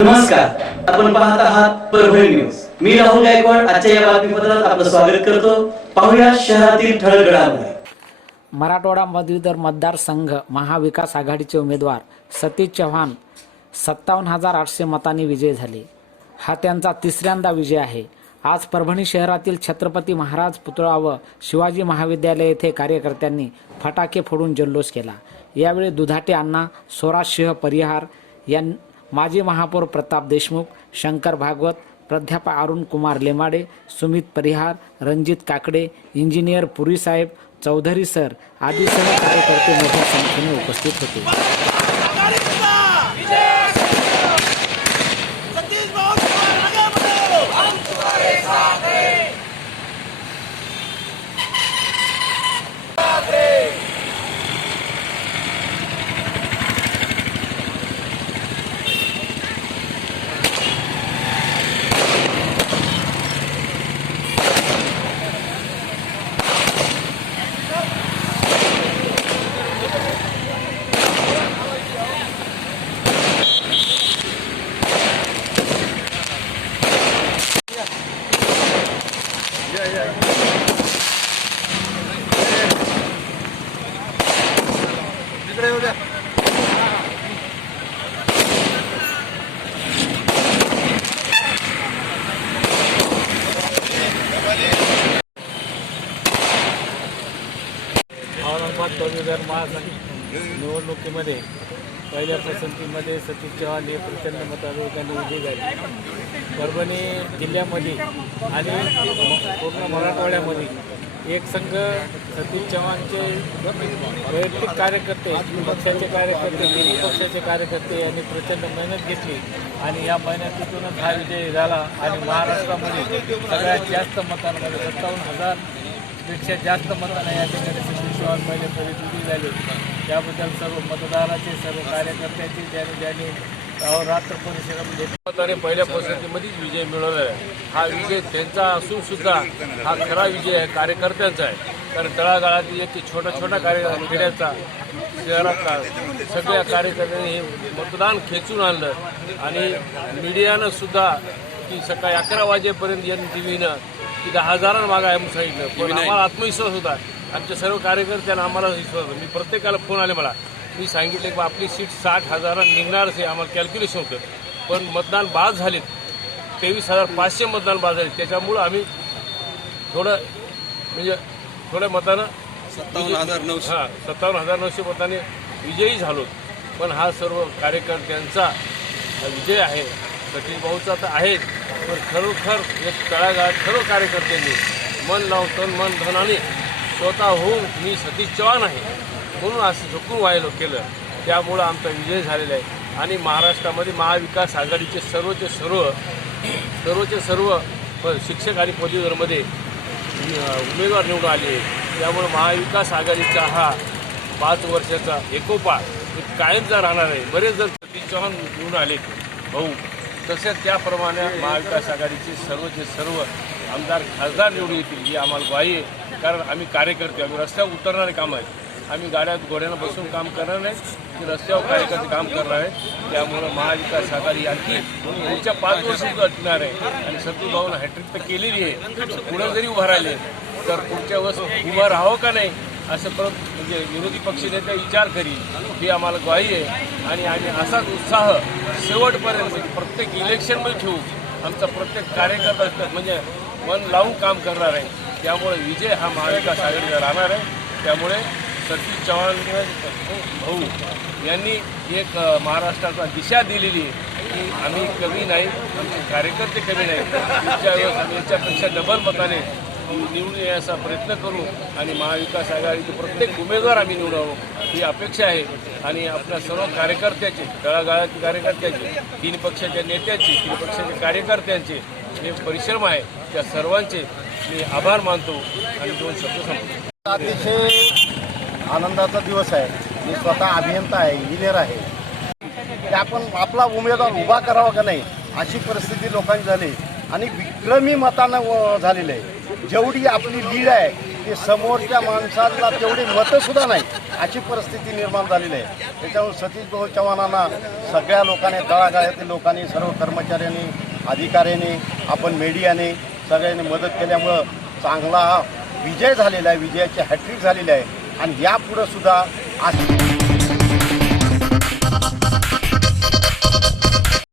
नमस्कार. आपण पाहत आहात परभणी न्यूज. मी राहुल गायकवाड. आजच्या या बातमीपत्रात आपलं स्वागत करतो. पाहूया शहरातील ठळक घडामोडी मराठवाडा पदवीधर मतदारसंघ महाविकास आघाडीचे उमेदवार सतीश चव्हाण सत्तावन्न हजार आठशे मतांनी विजय झाले. हा त्यांचा तिसऱ्यांदा विजय आहे. आज परभणी शहरातील छत्रपती महाराज पुतळा व शिवाजी महाविद्यालय येथे कार्यकर्त्यांनी फटाके फोडून जल्लोष केला. यावेळी दुधाटे अण्णा स्वराज सिंह परिहार यां माजी महापौर प्रताप देशमुख शंकर भागवत प्राध्यापक अरुण कुमार लेमाडे सुमित परिहार रणजित काकडे इंजिनियर पुरी साहेब चौधरी सर आदीसह कार्यकर्ते मोठ्या संख्येने उपस्थित होते सतीश भाऊ आगे बढ़ो औरंगाबाद पदवीधर महासंघ निवडणुकीमध्ये पहिल्या पसंतीमध्ये सतीश चव्हाण हे प्रचंड मताधिकांनी उभी झाली. परभणी जिल्ह्यामध्ये आणि पूर्ण मराठवाड्यामध्ये एक संघ सतीश चव्हाणचे वैयक्तिक कार्यकर्ते पक्षाचे कार्यकर्ते पक्षाचे कार्यकर्ते यांनी प्रचंड मेहनत घेतली आणि या मेहनतीतूनच हा विजय झाला आणि महाराष्ट्रामध्ये सगळ्यात जास्त मतांमध्ये सत्तावन्न हजारपेक्षा जास्त मतांना या ठिकाणी सतीश चव्हाण पहिले परिस्थिती झाली. त्याबद्दल सर्व मतदाराचे सर्व कार्यकर्त्याचे ज्याने ज्यांनी रात्र परिसरामध्ये मताने पहिल्या पसंतीमध्येच विजय मिळवला आहे. हा विजय त्यांचा असून सुद्धा हा खरा विजय आहे कार्यकर्त्यांचा आहे. कारण तळागाळातील एक छोटा छोटा कार्य खेड्याचा शहरातला सगळ्या कार्यकर्त्यांनी हे मतदान खेचून आणलं. आणि मीडियानं सुद्धा की सकाळी अकरा वाजेपर्यंत एन टी व्हीनं की दहा हजारांना मागा आहे म्हणून सांगितलं. पण आम्हाला आत्मविश्वास होता. आमच्या सर्व कार्यकर्त्यांना आम्हाला विश्वास होता. मी प्रत्येकाला फोन आले मला. मी सांगितले की आपली सीट साठ हजारांना निघणारच आहे. आम्हाला कॅल्क्युलेशन होतं. पण मतदान बाद झालेत. तेवीस हजार पाचशे मतदान बाद झाले त्याच्यामुळं आम्ही थोडं म्हणजे थोड्या मतानं सत्तावन्न हजार नऊशे. हां सत्तावन्न हजार नऊशे मताने विजयी झालो. पण हा सर्व कार्यकर्त्यांचा विजय आहे. सतीश भाऊचा तर आहेच. पण खरोखर एक तळागाळात सर्व कार्यकर्त्यांनी. मन लावून तन मन धनाने स्वतः होऊन मी सतीश चव्हाण आहे. म्हणून असं झुकून व्हायला केलं. त्यामुळं आमचा विजय झालेला आहे. आणि महाराष्ट्रामध्ये महाविकास आघाडीचे सर्वचे सर्व सर्वचे सर्व प- शिक्षक आणि पदवीधरमध्ये उमेदवार निवडून आले त्यामुळे महाविकास आघाडीचा हा पाच वर्षाचा एकोपा कायमचा राहणार आहे. बरेच जण सतीश चव्हाण निवडून आले भाऊ तसेच त्याप्रमाणे महाविकास आघाडीचे सर्वचे सर्व आमदार खासदार निवडून येतील ही आम्हाला ग्वाही आहे. कारण आम्ही कार्यकर्ते आम्ही रस्त्यावर उतरणारे काम आहेत. आम्ही गाड्यात घोड्यानं बसून काम करणार नाही की रस्त्यावर कार्यकर्ते काम करणार आहे त्यामुळं महाविकास आघाडी आणखी पुढच्या पाच वर्ष घटणार आहे. आणि सत्तू भाऊन हॅट्रिक तर केलेली आहे. पुढं जरी उभं राहिले तर पुढच्या वर्ष उभं राहावं का नाही असं परत म्हणजे विरोधी पक्षनेते विचार करील ही आम्हाला ग्वाही आहे. आणि आम्ही असाच उत्साह शेवटपर्यंत म्हणजे प्रत्येक इलेक्शनमध्ये ठेवू. आमचा प्रत्येक कार्यकर्ता असतात म्हणजे मन लावून काम करणार आहे. त्यामुळे विजय हा महाविकास आघाडीला राहणार आहे. त्यामुळे सतीश चव्हाण भाऊ यांनी एक महाराष्ट्राला महाराष्ट्राचा दिशा दिलेली आहे की आम्ही कमी नाही आमचे कार्यकर्ते कमी नाही. पुढच्या याच्यापेक्षा डबल मताने निवडून येण्याचा प्रयत्न करू आणि महाविकास आघाडीचे प्रत्येक उमेदवार आम्ही निवडावं ही अपेक्षा आहे. आणि आपल्या सर्व कार्यकर्त्याचे तळागाळातील कार्यकर्त्याचे तीन पक्षाच्या नेत्याचे तीन पक्षाच्या कार्यकर्त्यांचे जे परिश्रम आहे. त्या सर्वांचे मी आभार मानतो आणि दोन शब्द सांगतो. अतिशय आनंदाचा दिवस आहे. मी स्वतः अभियंता आहे इंजिनियर आहे. ते आपण आपला उमेदवार उभा करावा का नाही अशी परिस्थिती लोकांची झाली. आणि विक्रमी मतानं झालेलं आहे. जेवढी आपली लीड आहे ती की समोरच्या माणसाला तेवढी मतंसुद्धा नाही अशी परिस्थिती निर्माण झालेली आहे. त्याच्यामुळे सतीश भाऊ चव्हाणांना सगळ्या लोकांनी तळागाळ्यातील लोकांनी सर्व कर्मचाऱ्यांनी अधिकाऱ्यांनी आपण मीडियाने सगळ्यांनी मदत केल्यामुळं चांगला हा विजय झालेला आहे. विजयाची हॅट्रिक झालेली आहे. आणि यापुढं सुद्धा आज